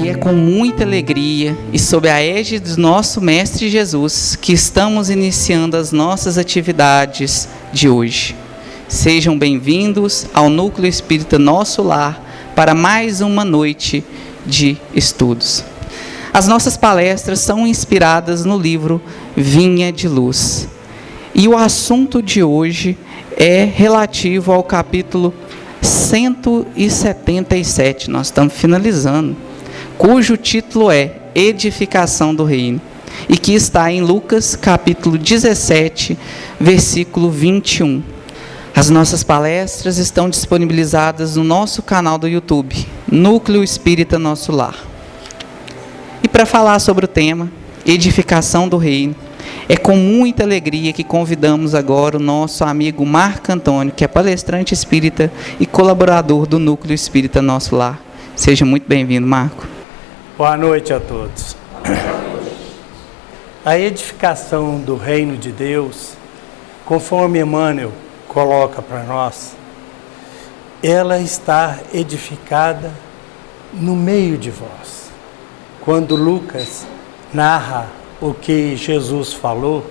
E é com muita alegria e sob a égide do nosso Mestre Jesus que estamos iniciando as nossas atividades de hoje. Sejam bem-vindos ao Núcleo Espírita Nosso Lar para mais uma noite de estudos. As nossas palestras são inspiradas no livro Vinha de Luz. E o assunto de hoje é relativo ao capítulo 177, nós estamos finalizando, cujo título é Edificação do Reino, e que está em Lucas, capítulo 17, versículo 21. As nossas palestras estão disponibilizadas no nosso canal do YouTube, Núcleo Espírita Nosso Lar. E para falar sobre o tema, Edificação do Reino, é com muita alegria que convidamos agora o nosso amigo Marco Antônio, que é palestrante espírita e colaborador do Núcleo Espírita Nosso Lar. Seja muito bem-vindo, Marco. Boa noite a todos. A edificação do reino de Deus, conforme Emmanuel coloca para nós, ela está edificada no meio de vós. Quando Lucas narra o que Jesus falou,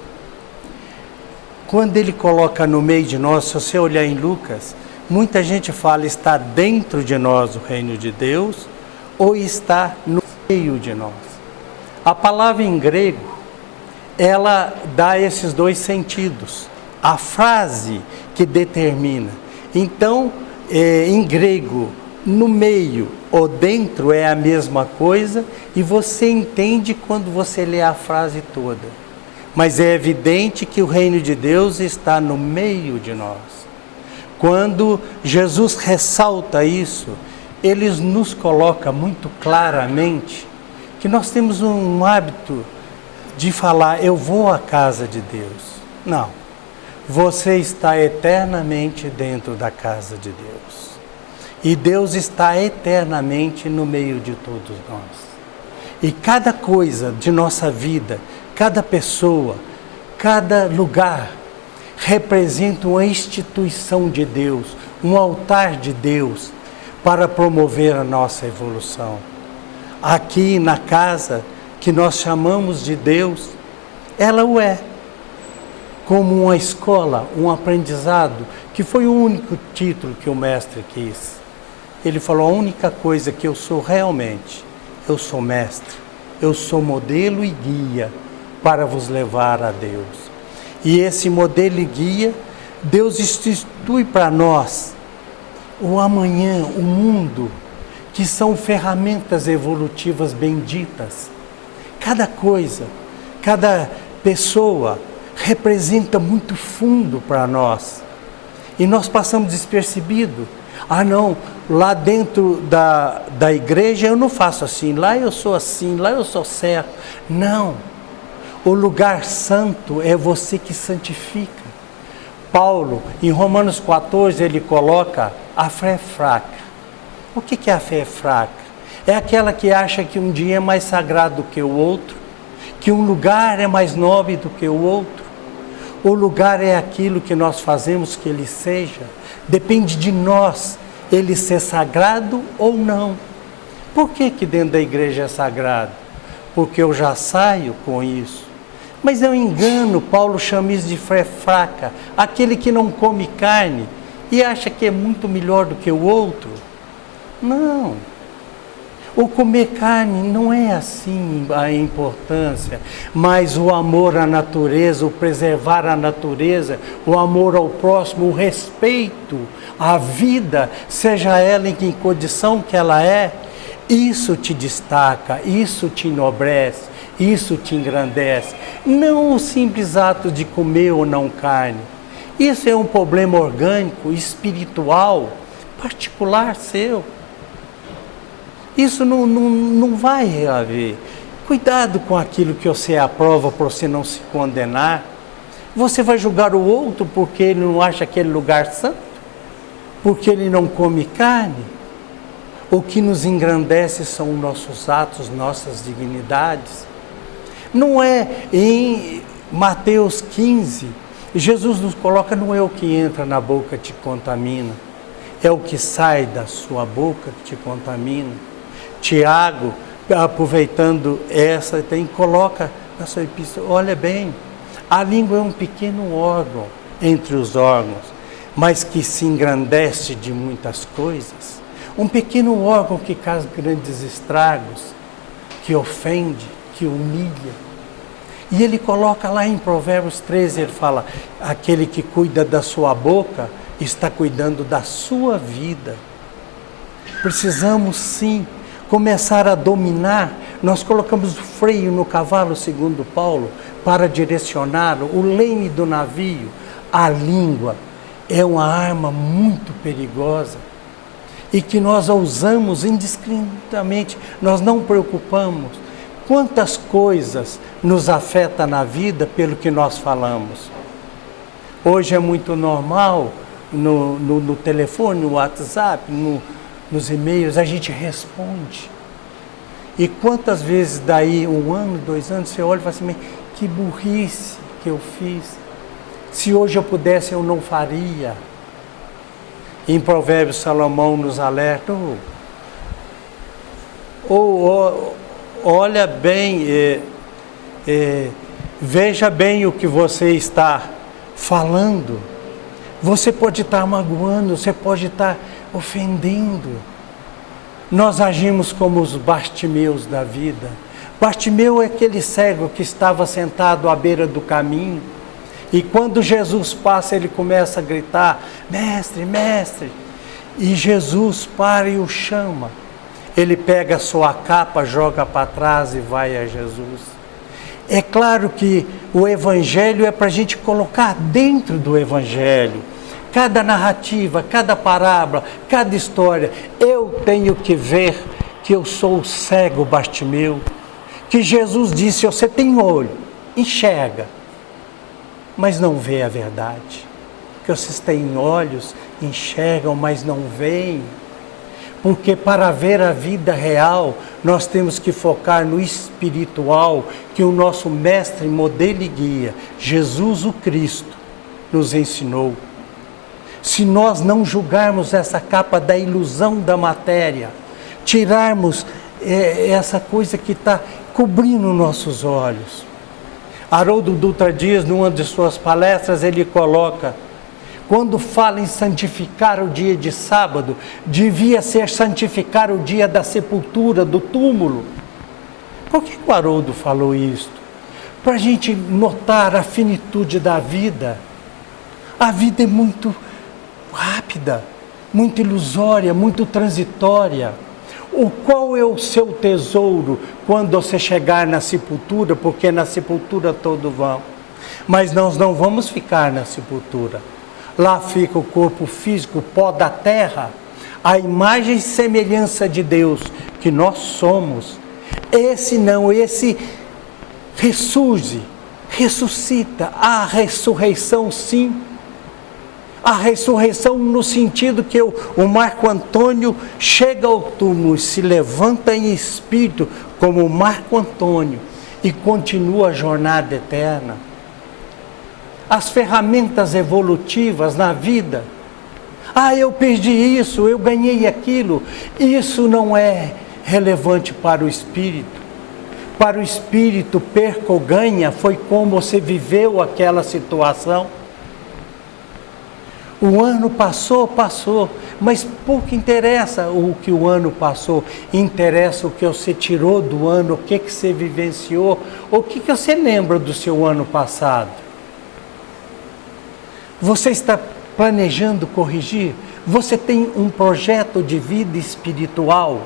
quando ele coloca no meio de nós, se você olhar em Lucas, muita gente fala está dentro de nós o reino de Deus ou está no meio de nós. A palavra em grego, ela dá esses dois sentidos. A frase que determina. Então, em grego, no meio ou dentro é a mesma coisa e você entende quando você lê a frase toda. Mas é evidente que o reino de Deus está no meio de nós. Quando Jesus ressalta isso, ele nos coloca muito claramente que nós temos um hábito de falar, eu vou à casa de Deus. Não, você está eternamente dentro da casa de Deus. E Deus está eternamente no meio de todos nós. E cada coisa de nossa vida, cada pessoa, cada lugar, representa uma instituição de Deus, um altar de Deus, para promover a nossa evolução. Aqui na casa, que nós chamamos de Deus, ela o é. Como uma escola, um aprendizado, que foi o único título que o mestre quis. Ele falou, a única coisa que eu sou realmente, eu sou mestre, eu sou modelo e guia para vos levar a Deus. E esse modelo e guia, Deus institui para nós o amanhã, o mundo, que são ferramentas evolutivas benditas. Cada coisa, cada pessoa representa muito fundo para nós. E nós passamos despercebido. Ah não, lá dentro da igreja eu não faço assim, lá eu sou assim, lá eu sou certo. Não, o lugar santo é você que santifica. Paulo, em Romanos 14, ele coloca a fé fraca. O que é a fé fraca? É aquela que acha que um dia é mais sagrado do que o outro, que um lugar é mais nobre do que o outro. O lugar é aquilo que nós fazemos que ele seja. Depende de nós, ele ser sagrado ou não. Por que dentro da igreja é sagrado? Porque eu já saio com isso. Mas é um engano, Paulo chama isso de fé fraca. Aquele que não come carne e acha que é muito melhor do que o outro. Não. O comer carne não é assim a importância, mas o amor à natureza, o preservar a natureza, o amor ao próximo, o respeito à vida, seja ela em que condição que ela é, isso te destaca, isso te enobrece, isso te engrandece. Não o simples ato de comer ou não carne. Isso é um problema orgânico, espiritual, particular seu. Isso não vai haver. Cuidado com aquilo que você aprova para você não se condenar. Você vai julgar o outro porque ele não acha aquele lugar santo? Porque ele não come carne? O que nos engrandece são nossos atos, nossas dignidades. Não é em Mateus 15, Jesus nos coloca, não é o que entra na boca que te contamina, é o que sai da sua boca que te contamina. Tiago aproveitando essa, coloca na sua epístola, olha bem, a língua é um pequeno órgão entre os órgãos, mas que se engrandece de muitas coisas. Um pequeno órgão que causa grandes estragos, que ofende, que humilha. E ele coloca lá em Provérbios 13, ele fala, aquele que cuida da sua boca está cuidando da sua vida. Precisamos sim começar a dominar. Nós colocamos o freio no cavalo, segundo Paulo, para direcioná-lo. O leme do navio, a língua, é uma arma muito perigosa e que nós a usamos indiscriminadamente. Nós não preocupamos. Quantas coisas nos afetam na vida pelo que nós falamos. Hoje é muito normal, no telefone, no WhatsApp, nos e-mails, a gente responde. E quantas vezes daí, 1 ano, 2 anos, você olha e fala assim, que burrice que eu fiz. Se hoje eu pudesse, eu não faria. Em Provérbios, Salomão nos alerta, olha bem, veja bem o que você está falando. Você pode estar magoando, você pode estar ofendendo. Nós agimos como os Bartimeus da vida. Bartimeu é aquele cego que estava sentado à beira do caminho. E quando Jesus passa, ele começa a gritar, mestre, mestre. E Jesus para e o chama. Ele pega a sua capa, joga para trás e vai a Jesus. É claro que o Evangelho é para a gente colocar dentro do Evangelho. Cada narrativa, cada parábola, cada história. Eu tenho que ver que eu sou o cego Bartimeu. Que Jesus disse, você tem olho, enxerga, mas não vê a verdade. Que vocês têm olhos, enxergam, mas não veem. Porque para ver a vida real, nós temos que focar no espiritual, que o nosso mestre, modelo e guia, Jesus o Cristo, nos ensinou. Se nós não julgarmos essa capa da ilusão da matéria, tirarmos essa coisa que está cobrindo nossos olhos. Haroldo Dutra Dias, numa de suas palestras, ele coloca, quando fala em santificar o dia de sábado, devia ser santificar o dia da sepultura, do túmulo. Por que o Haroldo falou isso? Para a gente notar a finitude da vida. A vida é muito rápida, muito ilusória, muito transitória. Qual é o seu tesouro quando você chegar na sepultura? Porque na sepultura todos vão. Mas nós não vamos ficar na sepultura. Lá fica o corpo físico, o pó da terra, a imagem e semelhança de Deus que nós somos. Esse ressurge, ressuscita. A ressurreição, sim. A ressurreição no sentido que o Marco Antônio chega ao túmulo e se levanta em espírito como o Marco Antônio e continua a jornada eterna. As ferramentas evolutivas na vida. Eu perdi isso, eu ganhei aquilo. Isso não é relevante para o espírito. Para o espírito, perca ou ganha, foi como você viveu aquela situação. O ano passou, mas pouco interessa o que o ano passou. Interessa o que você tirou do ano, o que você vivenciou, o que você lembra do seu ano passado. Você está planejando corrigir? Você tem um projeto de vida espiritual?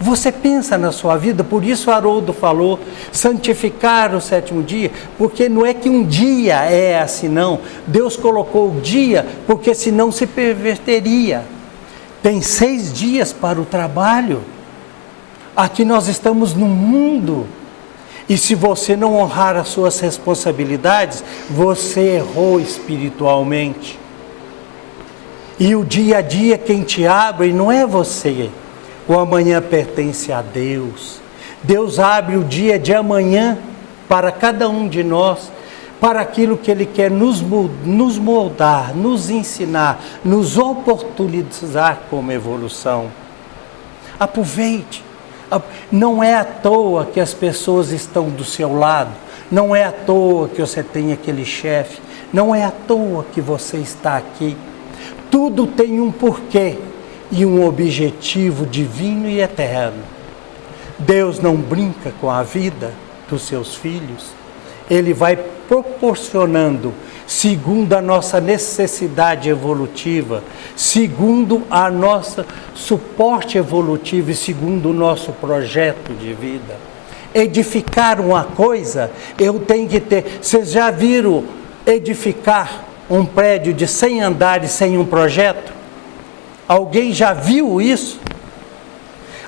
Você pensa na sua vida, por isso Haroldo falou, santificar o 7º dia, porque não é que um dia é assim não. Deus colocou o dia, porque senão se perverteria. Tem 6 dias para o trabalho. Aqui nós estamos no mundo. E se você não honrar as suas responsabilidades, você errou espiritualmente. E o dia a dia quem te abre não é você. O amanhã pertence a Deus. Deus abre o dia de amanhã para cada um de nós, para aquilo que Ele quer nos moldar, nos ensinar, nos oportunizar como evolução. Aproveite. Não é à toa que as pessoas estão do seu lado. Não é à toa que você tem aquele chefe. Não é à toa que você está aqui. Tudo tem um porquê e um objetivo divino e eterno. Deus não brinca com a vida dos seus filhos. Ele vai proporcionando segundo a nossa necessidade evolutiva, segundo a nossa suporte evolutivo e segundo o nosso projeto de vida. Edificar uma coisa, eu tenho que ter... Vocês já viram edificar um prédio de 100 andares sem um projeto? Alguém já viu isso?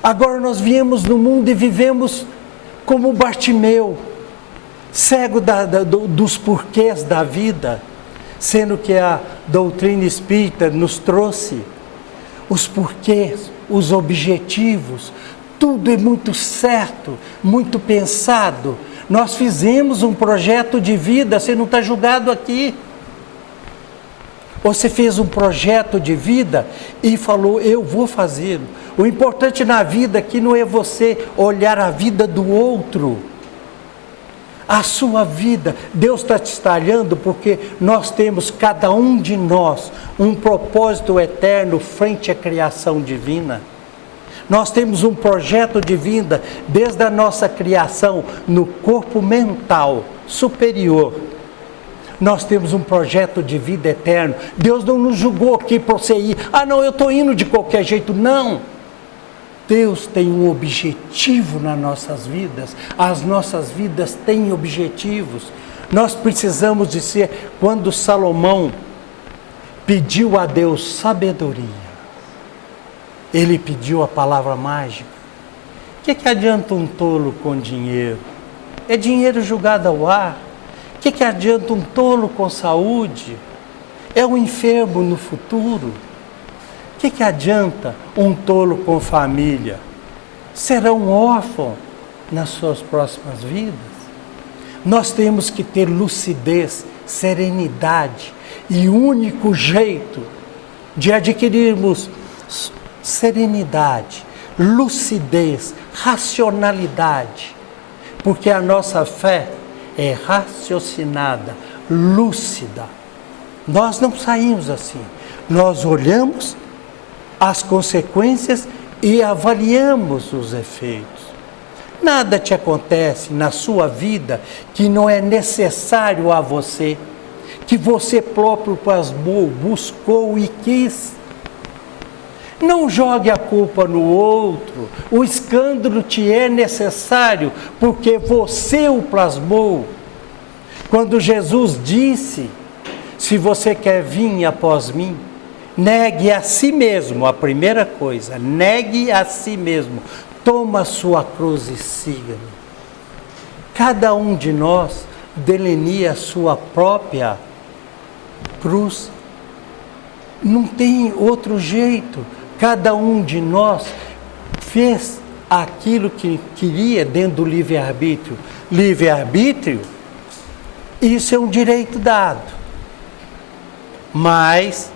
Agora nós viemos no mundo e vivemos como Bartimeu, cego dos porquês da vida, sendo que a doutrina espírita nos trouxe os porquês, os objetivos, tudo é muito certo, muito pensado. Nós fizemos um projeto de vida, você não está julgado aqui. Você fez um projeto de vida e falou, eu vou fazê-lo. O importante na vida aqui não é você olhar a vida do outro, a sua vida. Deus está te estalhando porque nós temos, cada um de nós, um propósito eterno frente à criação divina. Nós temos um projeto de vida desde a nossa criação no corpo mental superior. Nós temos um projeto de vida eterno. Deus não nos julgou aqui para você ir. Ah, não, eu estou indo de qualquer jeito. Não. Deus tem um objetivo nas nossas vidas. As nossas vidas têm objetivos. Nós precisamos de ser, quando Salomão pediu a Deus sabedoria, ele pediu a palavra mágica. O que adianta um tolo com dinheiro? É dinheiro jogado ao ar. O que adianta um tolo com saúde? É um enfermo no futuro. O que adianta um tolo com família? Será um órfão nas suas próximas vidas. Nós temos que ter lucidez, serenidade, e o único jeito de adquirirmos serenidade, lucidez, racionalidade, porque a nossa fé é raciocinada, lúcida. Nós não saímos assim. Nós olhamos as consequências e avaliamos os efeitos. Nada te acontece na sua vida que não é necessário a você, que você próprio plasmou, buscou e quis. Não jogue a culpa no outro. O escândalo te é necessário porque você o plasmou. Quando Jesus disse, se você quer vir após mim, negue a si mesmo, a primeira coisa, negue a si mesmo. Toma a sua cruz e siga-me. Cada um de nós delineia a sua própria cruz. Não tem outro jeito. Cada um de nós fez aquilo que queria dentro do livre-arbítrio. Livre-arbítrio, isso é um direito dado. Mas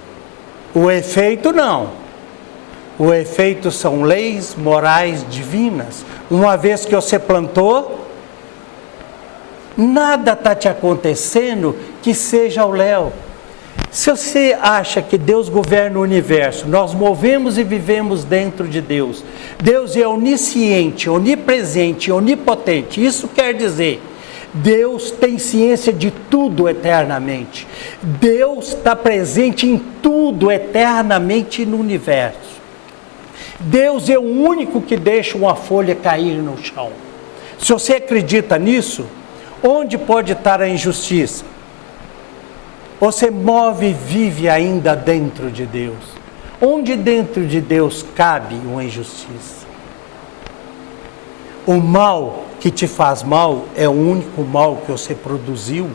o efeito não. O efeito são leis morais divinas. Uma vez que você plantou, nada está te acontecendo que seja ao léu. Se você acha que Deus governa o universo, nós movemos e vivemos dentro de Deus. Deus é onisciente, onipresente, onipotente. Isso quer dizer, Deus tem ciência de tudo eternamente. Deus está presente em tudo eternamente no universo. Deus é o único que deixa uma folha cair no chão. Se você acredita nisso, onde pode estar a injustiça? Você move e vive ainda dentro de Deus. Onde dentro de Deus cabe uma injustiça? O mal que te faz mal é o único mal que você produziu.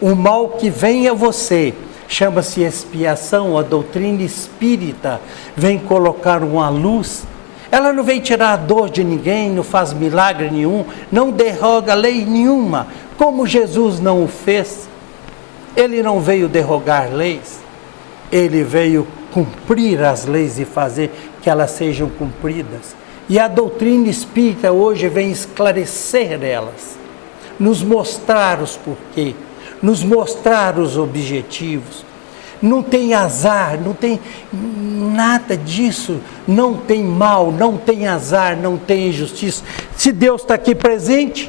O mal que vem a você chama-se expiação. A doutrina espírita vem colocar uma luz. Ela não vem tirar a dor de ninguém, não faz milagre nenhum, não derroga lei nenhuma, como Jesus não o fez. Ele não veio derrogar leis, ele veio cumprir as leis e fazer que elas sejam cumpridas. E a doutrina espírita hoje vem esclarecer elas, nos mostrar os porquê, nos mostrar os objetivos. Não tem azar, não tem nada disso, não tem mal, não tem azar, não tem injustiça. Se Deus está aqui presente,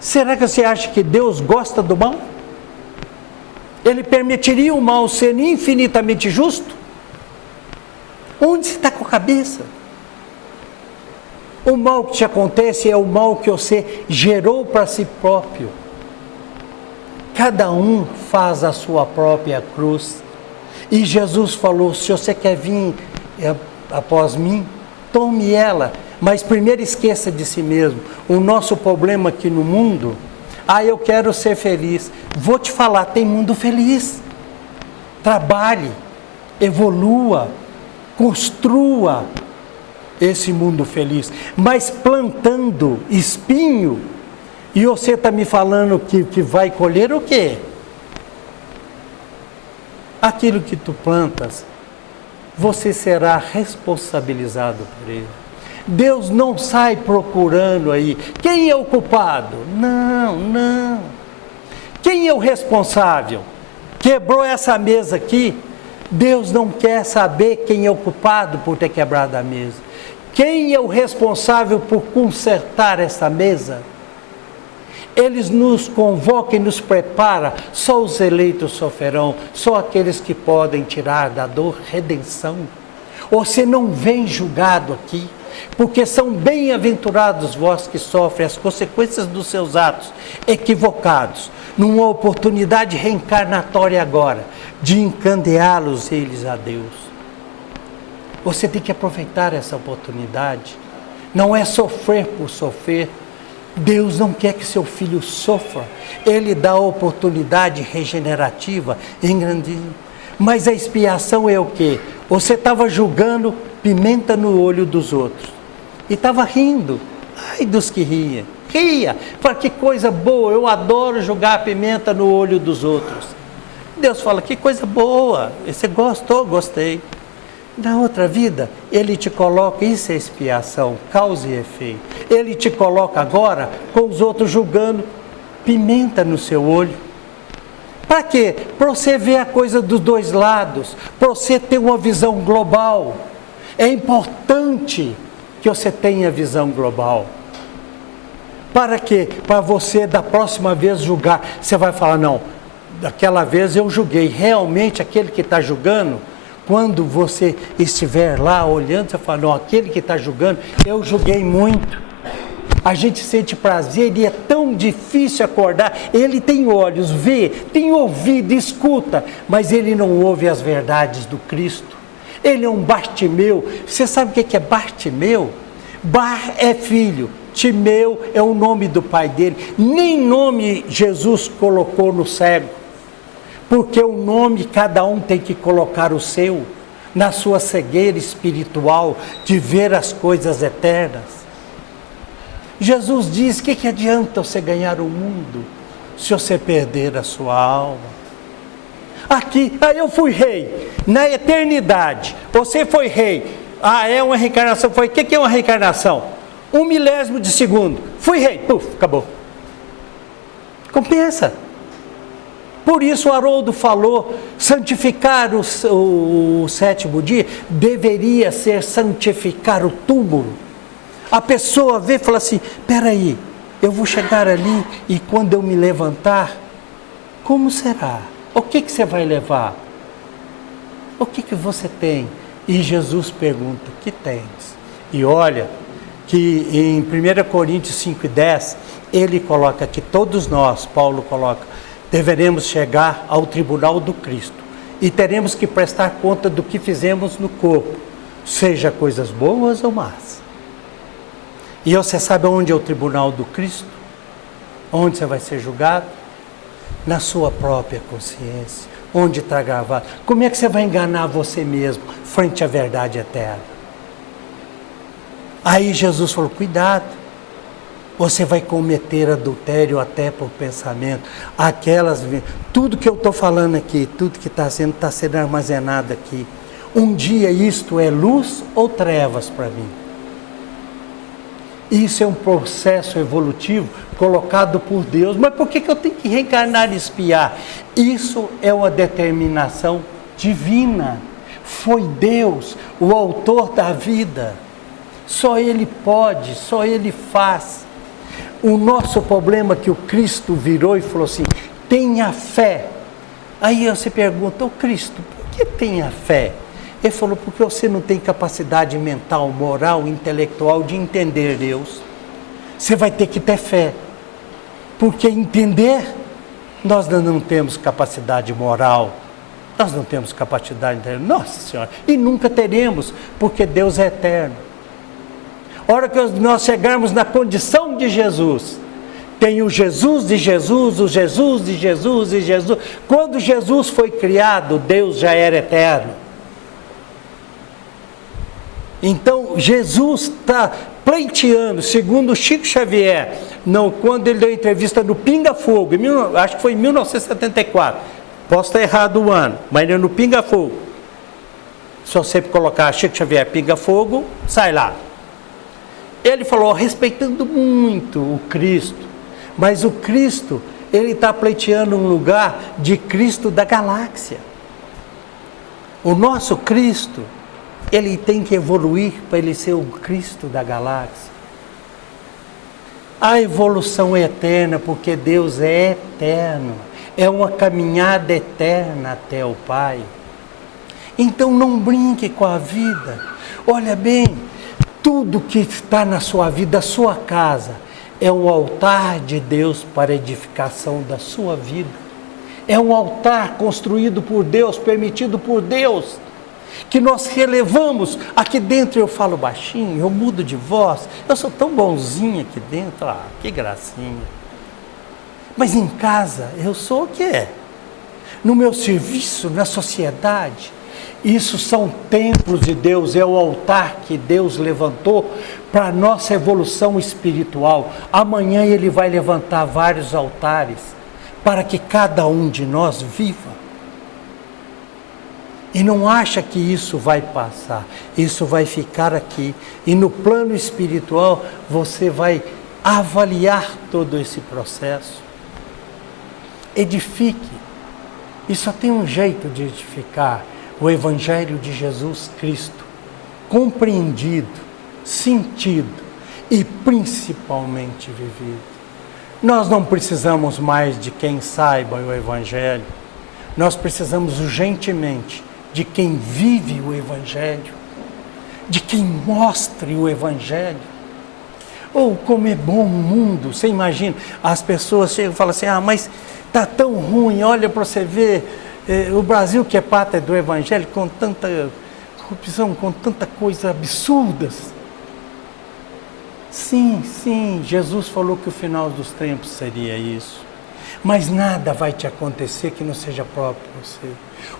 será que você acha que Deus gosta do mal? Ele permitiria o mal ser infinitamente justo? Onde você está com a cabeça? O mal que te acontece é o mal que você gerou para si próprio. Cada um faz a sua própria cruz. E Jesus falou, se você quer vir após mim, tome ela. Mas primeiro esqueça de si mesmo. O nosso problema aqui no mundo, eu quero ser feliz. Vou te falar, tem mundo feliz. Trabalhe, evolua, construa esse mundo feliz. Mas plantando espinho, e você está me falando que vai colher o quê? Aquilo que tu plantas, você será responsabilizado por ele. Deus não sai procurando aí, quem é o culpado? Não. Quem é o responsável? Quebrou essa mesa aqui, Deus não quer saber quem é o culpado por ter quebrado a mesa. Quem é o responsável por consertar essa mesa? Eles nos convocam e nos preparam, só os eleitos sofrerão, só aqueles que podem tirar da dor redenção. Você não vem julgado aqui, porque são bem-aventurados vós que sofrem as consequências dos seus atos equivocados, numa oportunidade reencarnatória agora, de encandeá-los eles a Deus. Você tem que aproveitar essa oportunidade, não é sofrer por sofrer. Deus não quer que seu filho sofra, Ele dá a oportunidade regenerativa, engrandecendo. Mas a expiação é o quê? Você estava julgando pimenta no olho dos outros, e estava rindo, ai dos que ria, fala que coisa boa, eu adoro jogar pimenta no olho dos outros. Deus fala, que coisa boa, você gostou? Gostei. Na outra vida, Ele te coloca, isso é expiação, causa e efeito. Ele te coloca agora com os outros julgando pimenta no seu olho. Para quê? Para você ver a coisa dos dois lados, para você ter uma visão global. É importante que você tenha visão global. Para quê? Para você da próxima vez julgar. Você vai falar, não, daquela vez eu julguei. Realmente aquele que está julgando, quando você estiver lá olhando, você fala, não, aquele que está julgando, eu julguei muito. A gente sente prazer e é tão difícil acordar. Ele tem olhos, vê, tem ouvido, escuta, mas ele não ouve as verdades do Cristo. Ele é um Bartimeu. Você sabe o que é Bartimeu? Bar é filho, Timeu é o nome do pai dele. Nem nome Jesus colocou no cego. Porque o nome, cada um tem que colocar o seu, na sua cegueira espiritual, de ver as coisas eternas. Jesus diz, que adianta você ganhar o mundo, se você perder a sua alma? Aqui, eu fui rei, na eternidade, você foi rei, é uma reencarnação, o que é uma reencarnação? 1/1000 de segundo, fui rei, puf, acabou. Compensa. Por isso o Haroldo falou, santificar o 7º dia deveria ser santificar o túmulo. A pessoa vê e fala assim, peraí, eu vou chegar ali e quando eu me levantar, como será? O que você vai levar? O que você tem? E Jesus pergunta, que tens? E olha, que em 1 Coríntios 5:10, ele coloca que todos nós, Paulo coloca, deveremos chegar ao tribunal do Cristo e teremos que prestar conta do que fizemos no corpo, seja coisas boas ou más. E você sabe onde é o tribunal do Cristo? Onde você vai ser julgado? Na sua própria consciência, onde está gravado. Como é que você vai enganar você mesmo frente à verdade eterna? Aí Jesus falou, cuidado. Você vai cometer adultério até por pensamento. Tudo que eu estou falando aqui, tudo que está sendo armazenado aqui. Um dia isto é luz ou trevas para mim. Isso é um processo evolutivo colocado por Deus. Mas por que eu tenho que reencarnar e espiar? Isso é uma determinação divina. Foi Deus, o autor da vida. Só Ele pode, só Ele faz. O nosso problema é que o Cristo virou e falou assim, tenha fé. Aí você pergunta, ô Cristo, por que tenha fé? Ele falou, porque você não tem capacidade mental, moral, intelectual de entender Deus. Você vai ter que ter fé. Porque entender, nós não temos capacidade moral. Nós não temos capacidade de entender. Nossa Senhora, e nunca teremos, porque Deus é eterno. A hora que nós chegarmos na condição de Jesus, tem o Jesus de Jesus, o Jesus de Jesus e Jesus. Quando Jesus foi criado, Deus já era eterno. Então, Jesus está pleiteando, segundo Chico Xavier, quando ele deu entrevista no Pinga Fogo, acho que foi em 1974, posso estar errado o ano, mas no Pinga Fogo. Se você colocar Chico Xavier Pinga Fogo, sai lá. Ele falou, respeitando muito o Cristo, mas o Cristo, ele está pleiteando um lugar de Cristo da galáxia. O nosso Cristo, ele tem que evoluir para ele ser o Cristo da galáxia. A evolução é eterna, porque Deus é eterno. É uma caminhada eterna até o Pai. Então não brinque com a vida. Olha bem, tudo que está na sua vida, a sua casa, é um altar de Deus para a edificação da sua vida. É um altar construído por Deus, permitido por Deus, que nós relevamos. Aqui dentro eu falo baixinho, eu mudo de voz, eu sou tão bonzinho aqui dentro, que gracinha. Mas em casa eu sou o que é? No meu serviço, na sociedade, isso são templos de Deus, é o altar que Deus levantou para a nossa evolução espiritual. Amanhã Ele vai levantar vários altares para que cada um de nós viva. E não acha que isso vai passar, isso vai ficar aqui. E no plano espiritual você vai avaliar todo esse processo. Edifique. E só tem um jeito de edificar: o Evangelho de Jesus Cristo, compreendido, sentido e principalmente vivido. Nós não precisamos mais de quem saiba o Evangelho, nós precisamos urgentemente de quem vive o Evangelho, de quem mostre o Evangelho. Ou como é bom o mundo, você imagina, as pessoas chegam e falam assim, mas está tão ruim, olha para você ver, o Brasil que é pátria do Evangelho, com tanta corrupção, com tanta coisa absurdas. Sim, Jesus falou que o final dos tempos seria isso. Mas nada vai te acontecer que não seja próprio para você.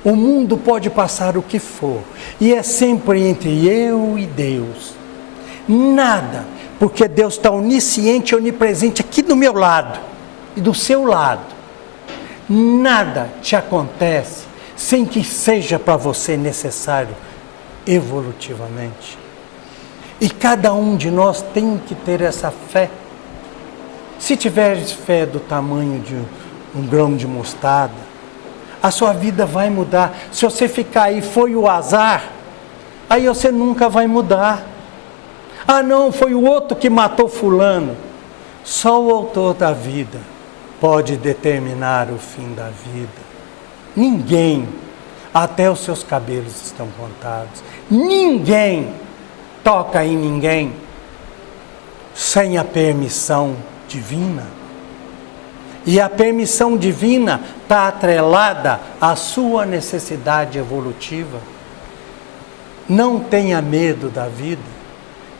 O mundo pode passar o que for, e é sempre entre eu e Deus. Nada, porque Deus está onisciente e onipresente aqui do meu lado e do seu lado. Nada te acontece sem que seja para você necessário evolutivamente. E cada um de nós tem que ter essa fé. Se tiveres fé do tamanho de um grão de mostarda, a sua vida vai mudar. Se você ficar aí, foi o azar, aí você nunca vai mudar. Não, foi o outro que matou fulano. Só o autor da vida pode determinar o fim da vida. Ninguém, até os seus cabelos estão contados. Ninguém toca em ninguém sem a permissão divina. E a permissão divina está atrelada à sua necessidade evolutiva. Não tenha medo da vida,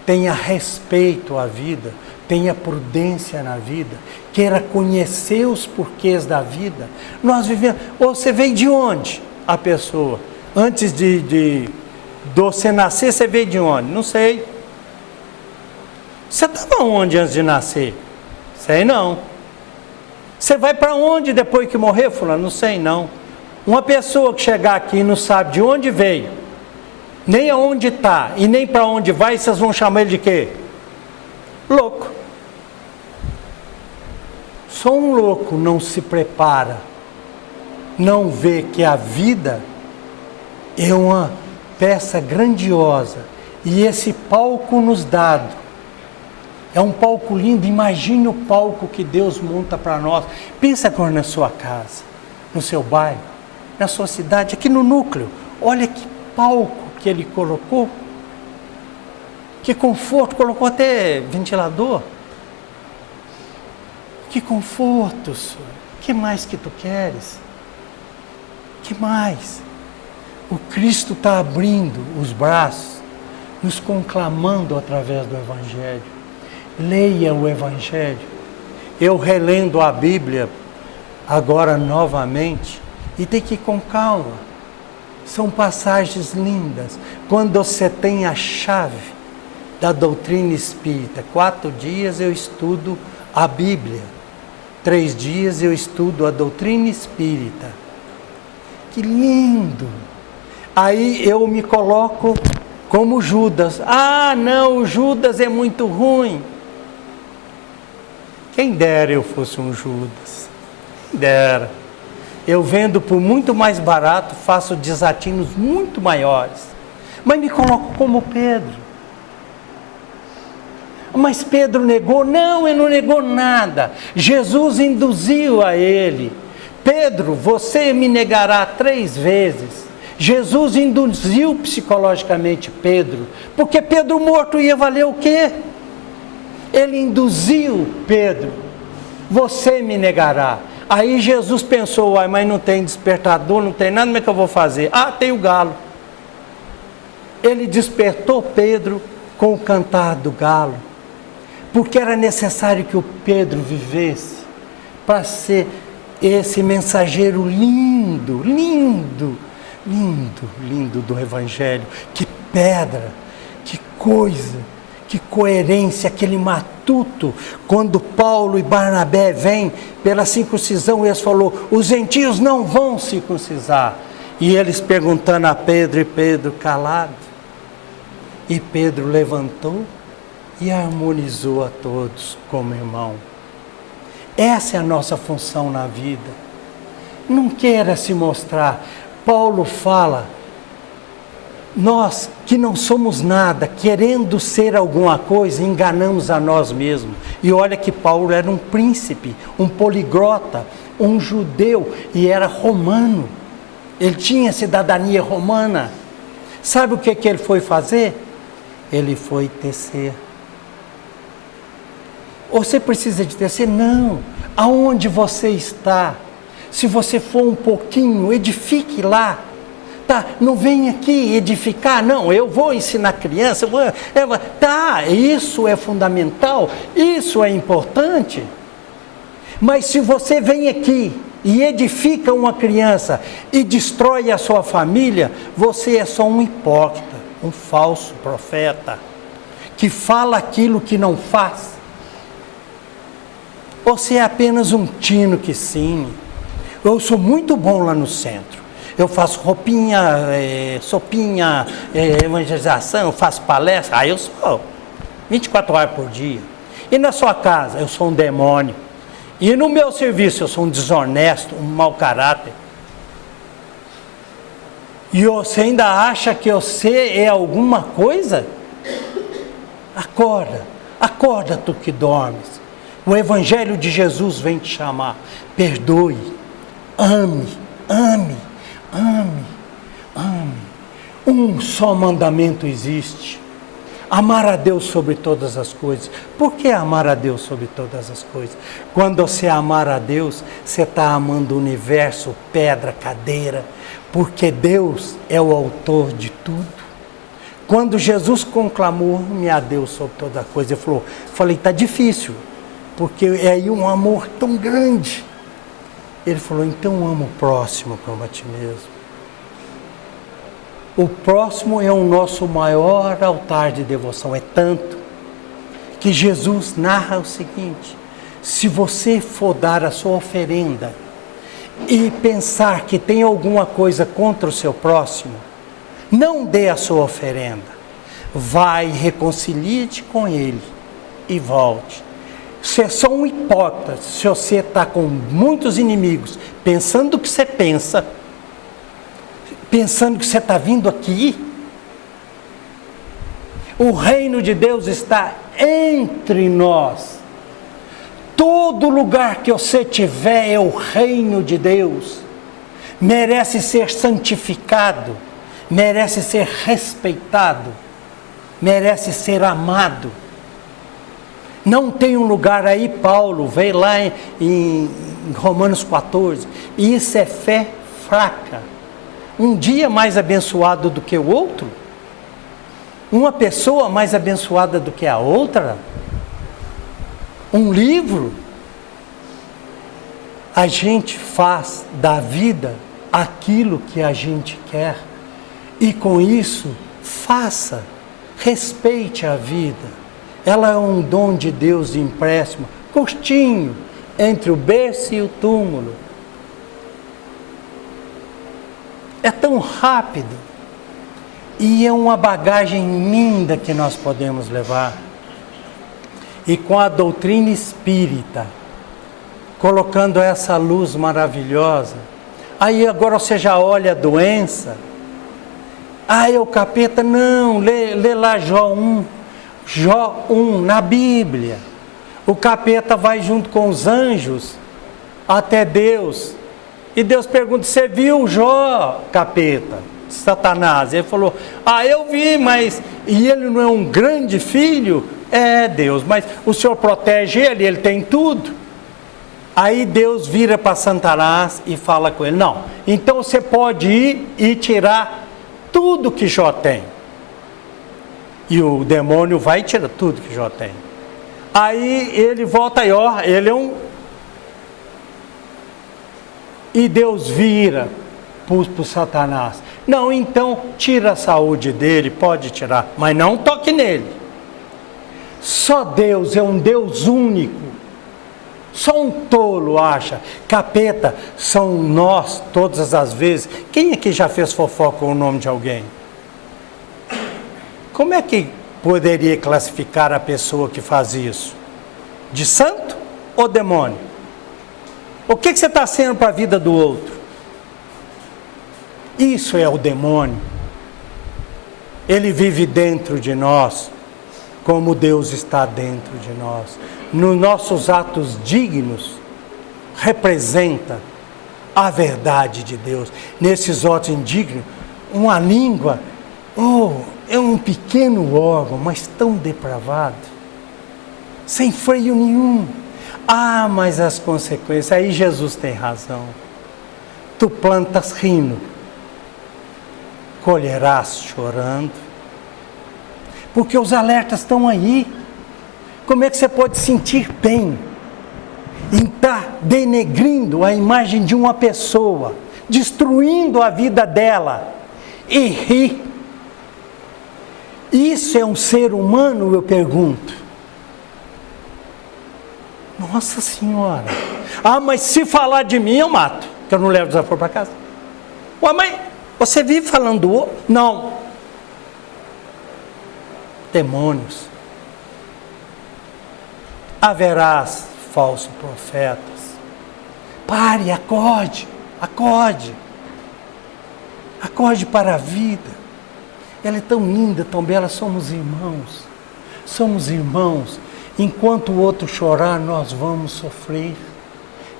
tenha respeito à vida, tenha prudência na vida, queira conhecer os porquês da vida. Nós vivemos. Ou você veio de onde? A pessoa, antes de você nascer, você veio de onde? Não sei. Você estava onde antes de nascer? Sei não. Você vai para onde depois que morrer, fulano? Não sei não. Uma pessoa que chegar aqui e não sabe de onde veio, nem aonde está e nem para onde vai, vocês vão chamar ele de quê? Louco. Só um louco não se prepara, não vê que a vida é uma peça grandiosa e esse palco nos dado é um palco lindo. Imagine o palco que Deus monta para nós. Pensa agora na sua casa, no seu bairro, na sua cidade, aqui no núcleo. Olha que palco que Ele colocou, que conforto, colocou até ventilador. Que conforto, Senhor. Que mais que tu queres? Que mais? O Cristo está abrindo os braços, nos conclamando através do Evangelho. Leia o Evangelho. Eu relendo a Bíblia agora novamente, e tem que ir com calma. São passagens lindas. Quando você tem a chave da doutrina espírita, 4 dias eu estudo a Bíblia, 3 dias eu estudo a doutrina espírita. Que lindo! Aí eu me coloco como Judas. Ah, não, o Judas é muito ruim. Quem dera eu fosse um Judas. Quem dera. Eu vendo por muito mais barato, faço desatinos muito maiores. Mas me coloco como Pedro. Mas Pedro negou? Não, ele não negou nada. Jesus induziu a ele. Pedro, você me negará 3 vezes. Jesus induziu psicologicamente Pedro. Porque Pedro morto ia valer o quê? Ele induziu Pedro. Você me negará. Aí Jesus pensou, mas não tem despertador, não tem nada, como é que eu vou fazer? Ah, tem o galo. Ele despertou Pedro com o cantar do galo. Porque era necessário que o Pedro vivesse para ser esse mensageiro lindo, lindo, lindo, lindo do Evangelho. Que pedra, que coisa, que coerência, aquele matuto. Quando Paulo e Barnabé vêm pela circuncisão, eles falaram, os gentios não vão circuncisar. E eles perguntando a Pedro, e Pedro calado. E Pedro levantou e harmonizou a todos como irmão. Essa é a nossa função na vida. Não queira se mostrar. Paulo fala, nós que não somos nada, querendo ser alguma coisa, enganamos a nós mesmos. E olha que Paulo era um príncipe, um poliglota, um judeu e era romano. Ele tinha cidadania romana. Sabe o que ele foi fazer? Ele foi tecer. Você precisa de tecer? Não. Aonde você está? Se você for um pouquinho, edifique lá. Tá, não vem aqui edificar, não, eu vou ensinar criança, tá, isso é fundamental, isso é importante. Mas se você vem aqui e edifica uma criança e destrói a sua família, você é só um hipócrita, um falso profeta, que fala aquilo que não faz. Você é apenas um tino que sim. Eu sou muito bom lá no centro. Eu faço roupinha, sopinha, evangelização, eu faço palestra. Eu sou 24 horas por dia. E na sua casa, eu sou um demônio. E no meu serviço, eu sou um desonesto, um mau caráter. E você ainda acha que você é alguma coisa? Acorda, acorda tu que dormes. O Evangelho de Jesus vem te chamar. Perdoe, ame, ame. Ame, ame. Um só mandamento existe. Amar a Deus sobre todas as coisas. Por que amar a Deus sobre todas as coisas? Quando você amar a Deus, você está amando o universo, pedra, cadeira. Porque Deus é o autor de tudo. Quando Jesus conclamou-me a Deus sobre toda coisa, ele falei, está difícil. Porque é aí um amor tão grande. Ele falou, então ama o próximo como a ti mesmo. O próximo é o nosso maior altar de devoção. É tanto que Jesus narra o seguinte, se você for dar a sua oferenda e pensar que tem alguma coisa contra o seu próximo, Não dê a sua oferenda. Vai, reconcilie-te com Ele e volte. Você é só um hipócrita se você está com muitos inimigos, pensando o que você pensa, pensando que você está vindo aqui. O reino de Deus está entre nós. Todo lugar que você tiver é o reino de Deus. Merece ser santificado, merece ser respeitado, merece ser amado. Não tem um lugar aí, Paulo veio lá em Romanos 14, e isso é fé fraca. Um dia mais abençoado do que o outro? Uma pessoa mais abençoada do que a outra? Um livro? A gente faz da vida aquilo que a gente quer, e com isso, faça, respeite a vida. Ela é um dom de Deus de empréstimo, curtinho, entre o berço e o túmulo. É tão rápido, e é uma bagagem linda que nós podemos levar. E com a doutrina espírita, colocando essa luz maravilhosa, aí agora você já olha a doença, é o capeta, não, lê lá Jó 1, na Bíblia. O capeta vai junto com os anjos até Deus, e Deus pergunta, você viu Jó, capeta? Satanás, ele falou, eu vi, mas, e ele não é um grande filho? É, Deus, mas o Senhor protege ele tem tudo. Aí Deus vira para Satanás e fala com ele, não, então você pode ir e tirar tudo que Jó tem. E o demônio vai tirar tudo que Jó tem. Aí ele volta e ele é um... E Deus vira para o Satanás, não, então tira a saúde dele, pode tirar, mas não toque nele. Só Deus é um Deus único. Só um tolo acha. Capeta são nós, todas as vezes. Quem aqui já fez fofoca com o nome de alguém? Como é que poderia classificar a pessoa que faz isso? De santo ou demônio? O que você está sendo para a vida do outro? Isso é o demônio. Ele vive dentro de nós, como Deus está dentro de nós. Nos nossos atos dignos, representa a verdade de Deus. Nesses atos indignos, uma língua, é um pequeno órgão, mas tão depravado, sem freio nenhum. Mas as consequências, aí Jesus tem razão. Tu plantas rindo, colherás chorando. Porque os alertas estão aí. Como é que você pode sentir bem em estar denegrindo a imagem de uma pessoa, destruindo a vida dela e rir? Isso é um ser humano, eu pergunto. Nossa Senhora. Mas se falar de mim, eu mato, que eu não levo desaforo para casa. Mas você vive falando do outro? Não. Demônios. Haverás falsos profetas. Pare, acorde. Acorde para a vida. Ela é tão linda, tão bela, somos irmãos. Somos irmãos. Enquanto o outro chorar, nós vamos sofrer.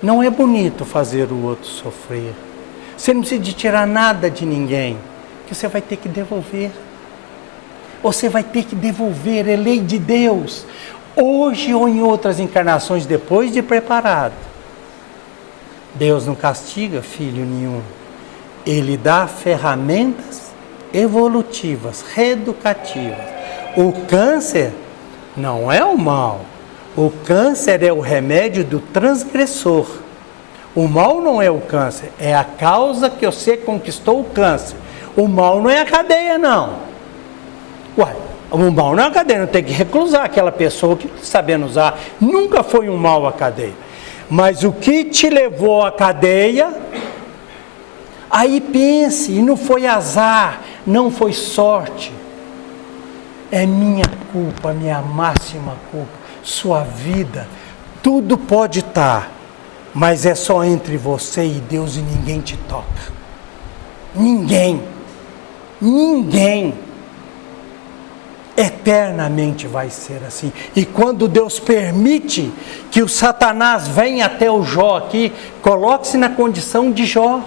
Não é bonito fazer o outro sofrer. Você não precisa de tirar nada de ninguém, que você vai ter que devolver. Você vai ter que devolver, é lei de Deus. Hoje ou em outras encarnações, depois de preparado. Deus não castiga filho nenhum. Ele dá ferramentas evolutivas, reeducativas. O câncer não é o mal. O câncer é o remédio do transgressor. O mal não é o câncer, é a causa que você conquistou o câncer. O mal não é a cadeia, não. O mal não é a cadeia, não tem que reclusar aquela pessoa que está sabendo usar. Nunca foi um mal a cadeia. Mas o que te levou à cadeia, Aí pense, e não foi azar, não foi sorte. É minha culpa, minha máxima culpa, sua vida. Tudo pode estar, mas é só entre você e Deus e ninguém te toca. Ninguém. Ninguém. Eternamente vai ser assim. E quando Deus permite que o Satanás venha até o Jó aqui, coloque-se na condição de Jó.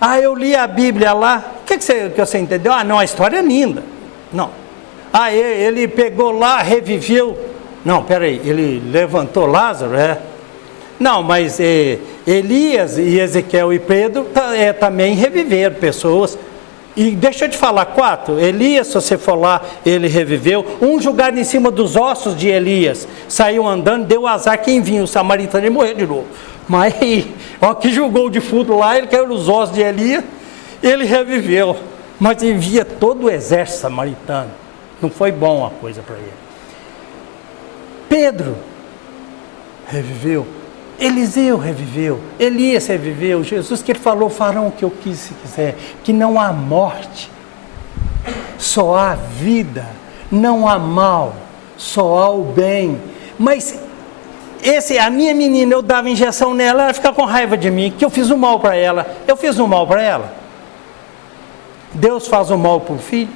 Ah, eu li a Bíblia lá. O que você entendeu? Ah, não, a história é linda. Não. Ah, ele pegou lá, reviveu. Não, peraí, ele levantou Lázaro, Não, mas Elias e Ezequiel e Pedro também reviveram pessoas. E deixa eu te falar, 4, Elias, se você for lá, ele reviveu. Um jogado em cima dos ossos de Elias, saiu andando, deu azar, quem vinha, o samaritano, ele morreu de novo. Mas, ó, que jogou o defunto lá, ele caiu nos ossos de Elias, ele reviveu. Mas envia todo o exército samaritano. Não foi bom a coisa para ele. Pedro reviveu. Eliseu reviveu, Elias reviveu, Jesus que ele falou, farão o que eu quis se quiser, que não há morte, só há vida, não há mal, só há o bem. Mas a minha menina, eu dava injeção nela, ela fica com raiva de mim, que eu fiz o mal para ela. Eu fiz o mal para ela? Deus faz o mal para o filho?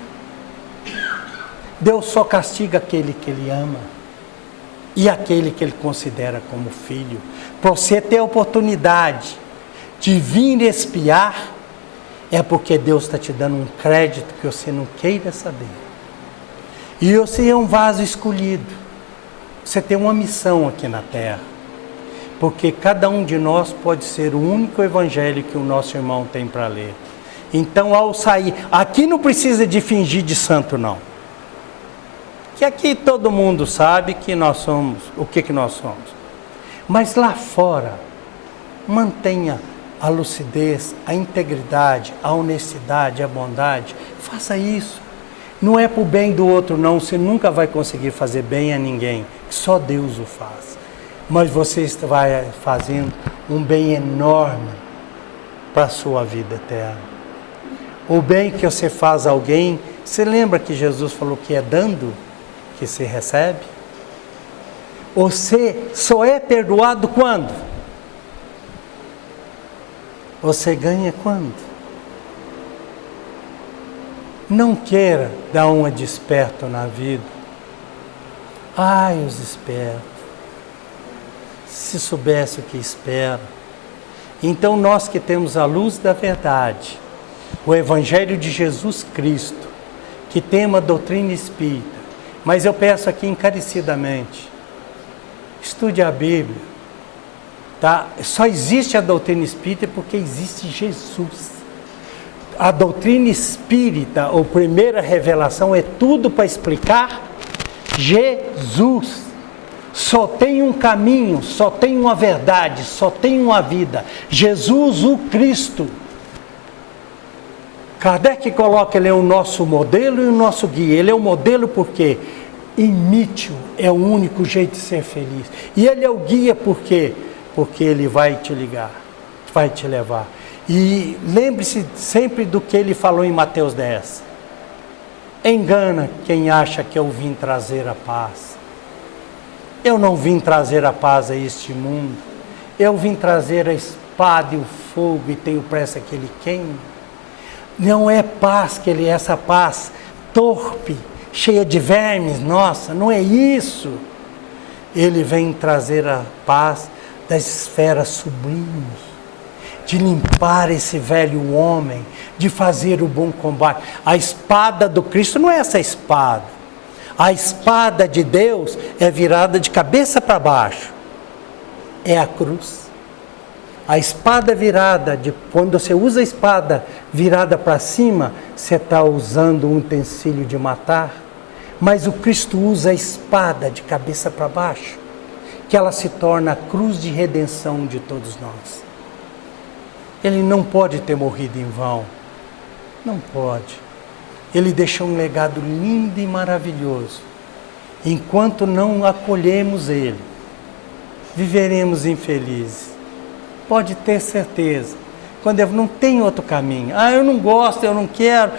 Deus só castiga aquele que ele ama e aquele que ele considera como filho. Para você ter a oportunidade de vir espiar, é porque Deus está te dando um crédito que você não queira saber. E você é um vaso escolhido. Você tem uma missão aqui na terra. Porque cada um de nós pode ser o único evangelho que o nosso irmão tem para ler. Então, ao sair, aqui não precisa de fingir de santo, não. Que aqui todo mundo sabe que nós somos, o que nós somos. Mas lá fora, mantenha a lucidez, a integridade, a honestidade, a bondade. Faça isso. Não é para o bem do outro, não. Você nunca vai conseguir fazer bem a ninguém. Só Deus o faz. Mas você vai fazendo um bem enorme para a sua vida eterna. O bem que você faz a alguém, você lembra que Jesus falou que é dando que se recebe? Você só é perdoado quando? Você ganha quando? Não queira dar uma de esperto na vida. Ai, os espertos. Se soubesse o que espera. Então nós que temos a luz da verdade, o Evangelho de Jesus Cristo, que tem uma doutrina espírita, mas eu peço aqui encarecidamente, estude a Bíblia, tá? Só existe a doutrina espírita porque existe Jesus. A doutrina espírita, ou primeira revelação, é tudo para explicar Jesus. Só tem um caminho, só tem uma verdade, só tem uma vida. Jesus, o Cristo. Kardec coloca, ele é o nosso modelo e o nosso guia. Ele é o modelo porque imite-o, é o único jeito de ser feliz. E ele é o guia por quê? Porque ele vai te ligar, vai te levar. E lembre-se sempre do que ele falou em Mateus 10. Engana quem acha que eu vim trazer a paz. Eu não vim trazer a paz a este mundo. Eu vim trazer a espada e o fogo e tenho pressa que ele queime. Não é paz que ele é, essa paz torpe, cheia de vermes, nossa, não é isso. Ele vem trazer a paz das esferas sublimes, de limpar esse velho homem, de fazer o bom combate. A espada do Cristo não é essa espada. A espada de Deus é virada de cabeça para baixo. É a cruz. A espada virada, quando você usa a espada virada para cima, você está usando um utensílio de matar. Mas o Cristo usa a espada de cabeça para baixo, que ela se torna a cruz de redenção de todos nós. Ele não pode ter morrido em vão. Não pode. Ele deixou um legado lindo e maravilhoso. Enquanto não acolhemos ele, viveremos infelizes. Pode ter certeza quando eu não tem outro caminho. Ah, eu não gosto, eu não quero.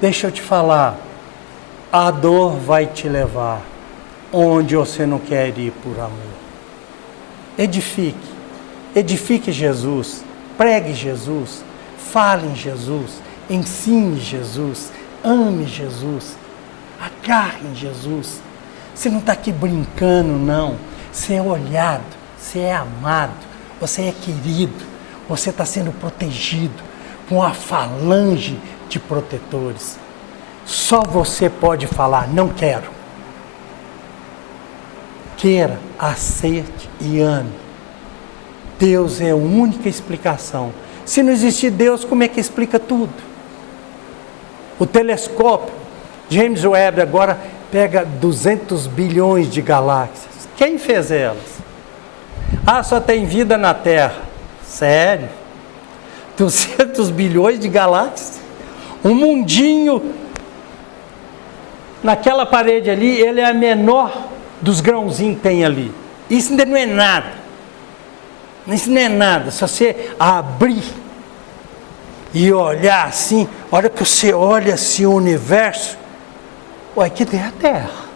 Deixa eu te falar, a dor vai te levar onde você não quer ir por amor. Edifique Jesus, pregue Jesus, fale em Jesus, ensine Jesus, ame Jesus, agarre em Jesus. Você não está aqui brincando, não. Você é olhado, você é amado, você é querido, você está sendo protegido por uma falange de protetores. Só você pode falar, não quero. Queira, acerte e ame. Deus é a única explicação. Se não existir Deus, como é que explica tudo? O telescópio, James Webb agora pega 200 bilhões de galáxias. Quem fez elas? Ah, só tem vida na Terra. Sério? 200 bilhões de galáxias? Um mundinho, naquela parede ali, ele é a menor dos grãozinhos que tem ali. Isso ainda não é nada. Isso não é nada. Se você abrir e olhar assim, a hora que você olha assim o universo, ué, que tem a Terra.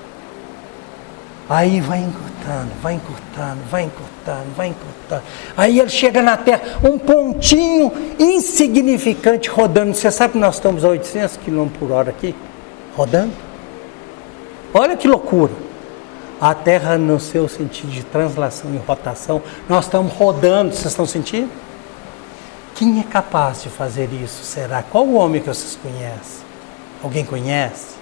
Aí vai encurtando, vai encurtando, vai encurtando, vai encurtando. Aí ele chega na Terra, um pontinho insignificante rodando. Você sabe que nós estamos a 800 km por hora aqui? Rodando? Olha que loucura. A Terra, no seu sentido de translação e rotação, nós estamos rodando. Vocês estão sentindo? Quem é capaz de fazer isso, será? Qual o homem que vocês conhecem? Alguém conhece?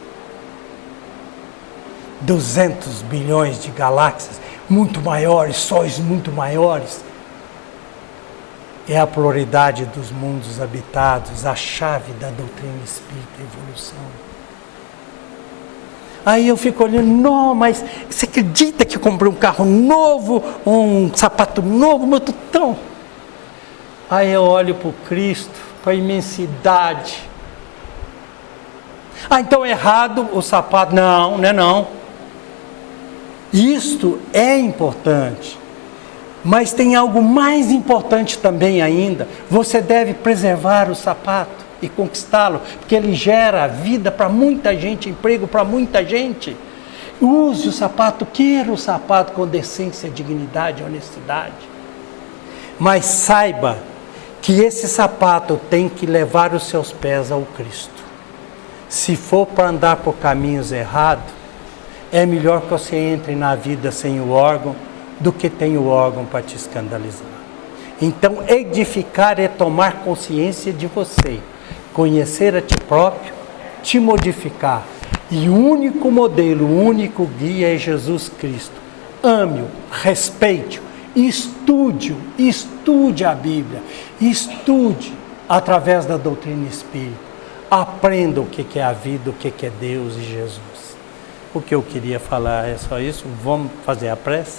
200 bilhões de galáxias, muito maiores, sóis muito maiores. É a pluralidade dos mundos habitados, a chave da doutrina espírita e evolução. Aí eu fico olhando, não, mas você acredita que eu comprei um carro novo, um sapato novo, meu tutão? Aí eu olho para o Cristo, para a imensidade. Ah, então é errado o sapato? Não, não é não. Isto é importante, mas tem algo mais importante também ainda. Você deve preservar o sapato e conquistá-lo, porque ele gera vida para muita gente, emprego para muita gente. Use o sapato, queira o sapato com decência, dignidade, honestidade. Mas saiba que esse sapato tem que levar os seus pés ao Cristo. Se for para andar por caminhos errados, é melhor que você entre na vida sem o órgão do que tem o órgão para te escandalizar. Então, edificar é tomar consciência de você, conhecer a ti próprio, te modificar. E o único modelo, o único guia é Jesus Cristo. Ame-o, respeite-o, estude a Bíblia, estude através da doutrina espírita. Aprenda o que é a vida, o que é Deus e Jesus. O que eu queria falar é só isso. Vamos fazer a prece?